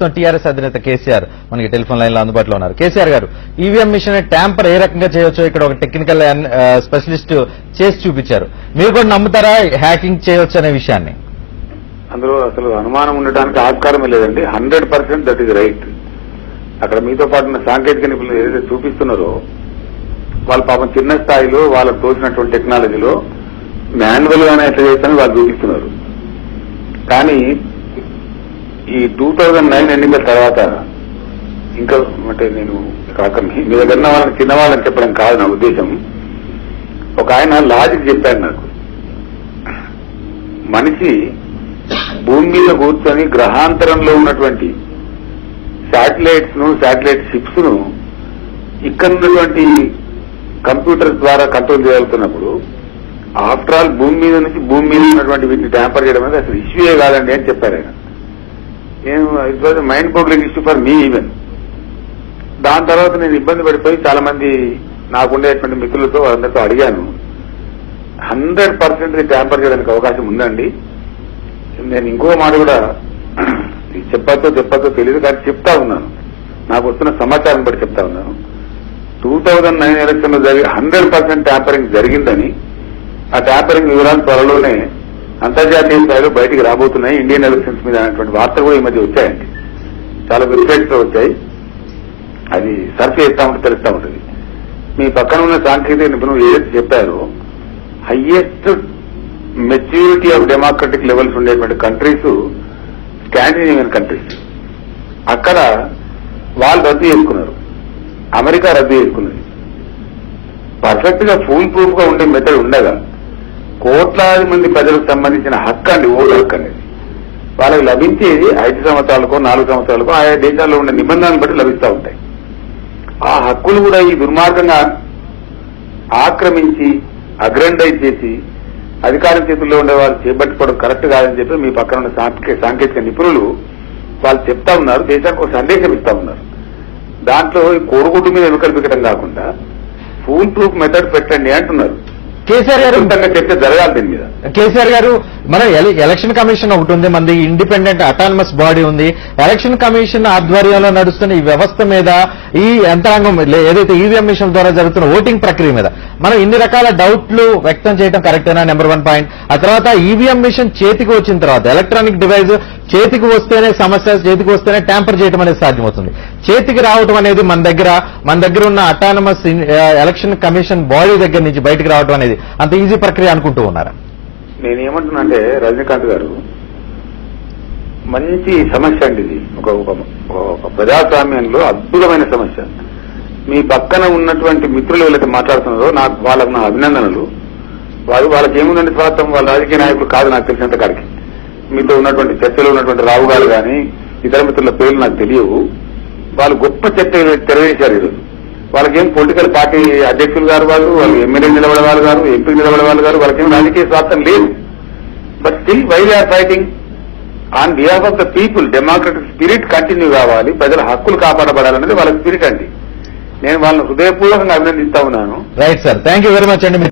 ప్రస్తుతం టీఆర్ఎస్ అధినేత కేసీఆర్ మనకి టెలిఫోన్ లైన్ లో అందుబాటులో ఉన్నారు. కేసీఆర్ గారు, ఈవీఎం మిషన్ ట్యాంపర్ ఏ రకంగా చేయొచ్చో ఇక్కడ ఒక టెక్నికల్ స్పెషలిస్ట్ చేసి చూపించారు. మీరు కూడా నమ్ముతారా హ్యాకింగ్ చేయొచ్చు అనే విషయాన్ని? అందులో అసలు అనుమానం ఉండడానికి ఆస్కారమే లేదండి. 100% దట్ ఈజ్ రైట్. అక్కడ మీతో పాటు ఉన్న సాంకేతిక నిపుణులు ఏదైతే చూపిస్తున్నారో వాళ్ళు పాపం చిన్న స్థాయిలో వాళ్ళకు తోచినటువంటి టెక్నాలజీలో మాన్యువల్ గానే ఎట్లా చేస్తారని వాళ్ళు చూపిస్తున్నారు. కానీ ఈ 2009 ఎన్నికల తర్వాత ఇంకా అంటే నేను మీ దగ్గర ఉన్న వాళ్ళని చిన్నవాళ్ళని చెప్పడం కాదు నా ఉద్దేశం. ఒక ఆయన లాజిక్ చెప్పాడు నాకు. మనిషి భూమి మీద కూర్చొని గ్రహాంతరంలో ఉన్నటువంటి శాటిలైట్స్ ను శాటిలైట్ షిప్స్ ను ఇక్కడ ఉన్నటువంటి కంప్యూటర్స్ ద్వారా కంట్రోల్ చేయగలుగుతున్నప్పుడు ఆఫ్టర్ ఆల్ భూమి మీద నుంచి భూమి మీద ఉన్నటువంటి వీటిని ట్యాంపర్ చేయడం అనేది అసలు ఇష్యూయే కాదండి అని చెప్పారు ఆయన. నేను it was mind boggling issue for me even. దాని తర్వాత నేను ఇబ్బంది పడిపోయి చాలా మంది నాకుండేటువంటి మిత్రులతో వాళ్ళందరితో అడిగాను. 100% ట్యాంపర్ చేయడానికి అవకాశం ఉందండి. నేను ఇంకో మాట కూడా చెప్పచ్చో తెలియదు కానీ చెప్తా ఉన్నాను. నాకు వస్తున్న సమాచారం బట్టి చెప్తా ఉన్నాను. 2009 ఎలక్షన్ లో 100% ట్యాంపరింగ్ జరిగిందని, ఆ ట్యాంపరింగ్ వివరాలు త్వరలోనే అంతర్జాతీయ స్థాయిలో బయటికి రాబోతున్నాయి ఇండియన్ ఎలక్షన్స్ మీద అనేటువంటి వార్తలు కూడా ఈ మధ్య వచ్చాయండి. చాలా వెబ్సైట్స్ లో వచ్చాయి. అది సర్చ్ చేస్తా ఉంటే తెలుస్తా ఉంటుంది. మీ పక్కన ఉన్న సాంకేతిక నిపుణులు ఏదైతే చెప్పారో highest maturity of democratic levels ఉండేటువంటి కంట్రీస్ స్కాండినేవియన్ కంట్రీస్. అక్కడ వాళ్ళు రద్దు చేసుకున్నారు, అమెరికా రద్దు చేసుకున్నది. పర్ఫెక్ట్ గా ఫుల్ ప్రూఫ్ గా ఉండే మెథడ్ ఉండగా కోట్లాది మంది ప్రజలకు సంబంధించిన హక్కు అండి, ఓటు హక్కు అనేది వాళ్ళకి లభించేది 5 సంవత్సరాలకో 4 సంవత్సరాలకో ఆయా దేశాల్లో ఉండే నిబంధనలు బట్టి లభిస్తూ ఉంటాయి. ఆ హక్కులు కూడా ఈ దుర్మార్గంగా ఆక్రమించి అగ్రెండైజ్ చేసి అధికారం చేతుల్లో ఉండే వాళ్ళు చేపట్టుకోవడం కరెక్ట్ కాదని చెప్పి మీ పక్కన ఉన్న సాంకేతిక నిపుణులు వాళ్ళు చెప్తా ఉన్నారు. దేశానికి ఒక సందేశం ఇస్తా ఉన్నారు. దాంట్లో ఈ కోడిగుడ్డు మీద ఎన్నికలు పెట్టడం కాకుండా ఫుల్ ప్రూఫ్ మెథడ్ పెట్టండి అంటున్నారు. కేసీఆర్ గారు చర్చ జరగాలి దీని మీద. కేసీఆర్ గారు, మన ఎలక్షన్ కమిషన్ ఒకటి ఉంది, మనది ఇండిపెండెంట్ అటానమస్ బాడీ ఉంది. ఎలక్షన్ కమిషన్ ఆధ్వర్యంలో నడుస్తున్న ఈ వ్యవస్థ మీద, ఈ యంత్రాంగం ఏదైతే ఈవీఎం మిషన్ ద్వారా జరుగుతున్న ఓటింగ్ ప్రక్రియ మీద మనం ఇన్ని రకాల డౌట్లు వ్యక్తం చేయడం కరెక్టేనా? Number 1 point. ఆ తర్వాత ఈవీఎం మిషన్ చేతికి వచ్చిన తర్వాత ఎలక్ట్రానిక్ డివైస్ చేతికి వస్తేనే సమస్య, చేతికి వస్తేనే ట్యాంపర్ చేయడం అనేది సాధ్యమవుతుంది. చేతికి రావడం అనేది మన దగ్గర ఉన్న అటానమస్ ఎలక్షన్ కమిషన్ బాడీ దగ్గర నుంచి బయటకు రావడం అనేది అంత ఈజీ ప్రక్రియ అనుకుంటూ ఉన్నారా? నేనేమంటున్నానంటే రజనీకాంత్ గారు, మంచి సమస్య అండి ఇది. ఒక ప్రజాస్వామ్యంలో అద్భుతమైన సమస్య. మీ పక్కన ఉన్నటువంటి మిత్రులు ఎవరైతే మాట్లాడుతున్నారో వాళ్ళకు నా అభినందనలు. వాళ్ళకి ఏముందండి స్వార్థం, వాళ్ళ రాజకీయ నాయకులు కాదు నాకు తెలిసినంత కాడికి. మీతో ఉన్నటువంటి చర్చలో ఉన్నటువంటి రావు గారు కానీ ఇతర మిత్రుల పేర్లు నాకు తెలియవు. వాళ్ళు గొప్ప చర్చ తెరవేశారు ఈరోజు. వాళ్ళకేం పొలిటికల్ పార్టీ అధ్యక్షులు గారు వాళ్ళు ఎమ్మెల్యే నిలబడే వాళ్ళు గారు, ఎంపీ నిలబడే వాళ్ళు గారు, వాళ్ళకేం రాజకీయ స్వార్థం లేదు. But still why they are fighting on behalf of the people. Democratic spirit continue కావాలి, ప్రజల హక్కులు కాపాడబడాలనేది వాళ్ళ స్పిరిట్ అండి. నేను వాళ్ళని హృదయపూర్వకంగా అభినందిస్తా ఉన్నాను. Right sir, thank you very much అండి.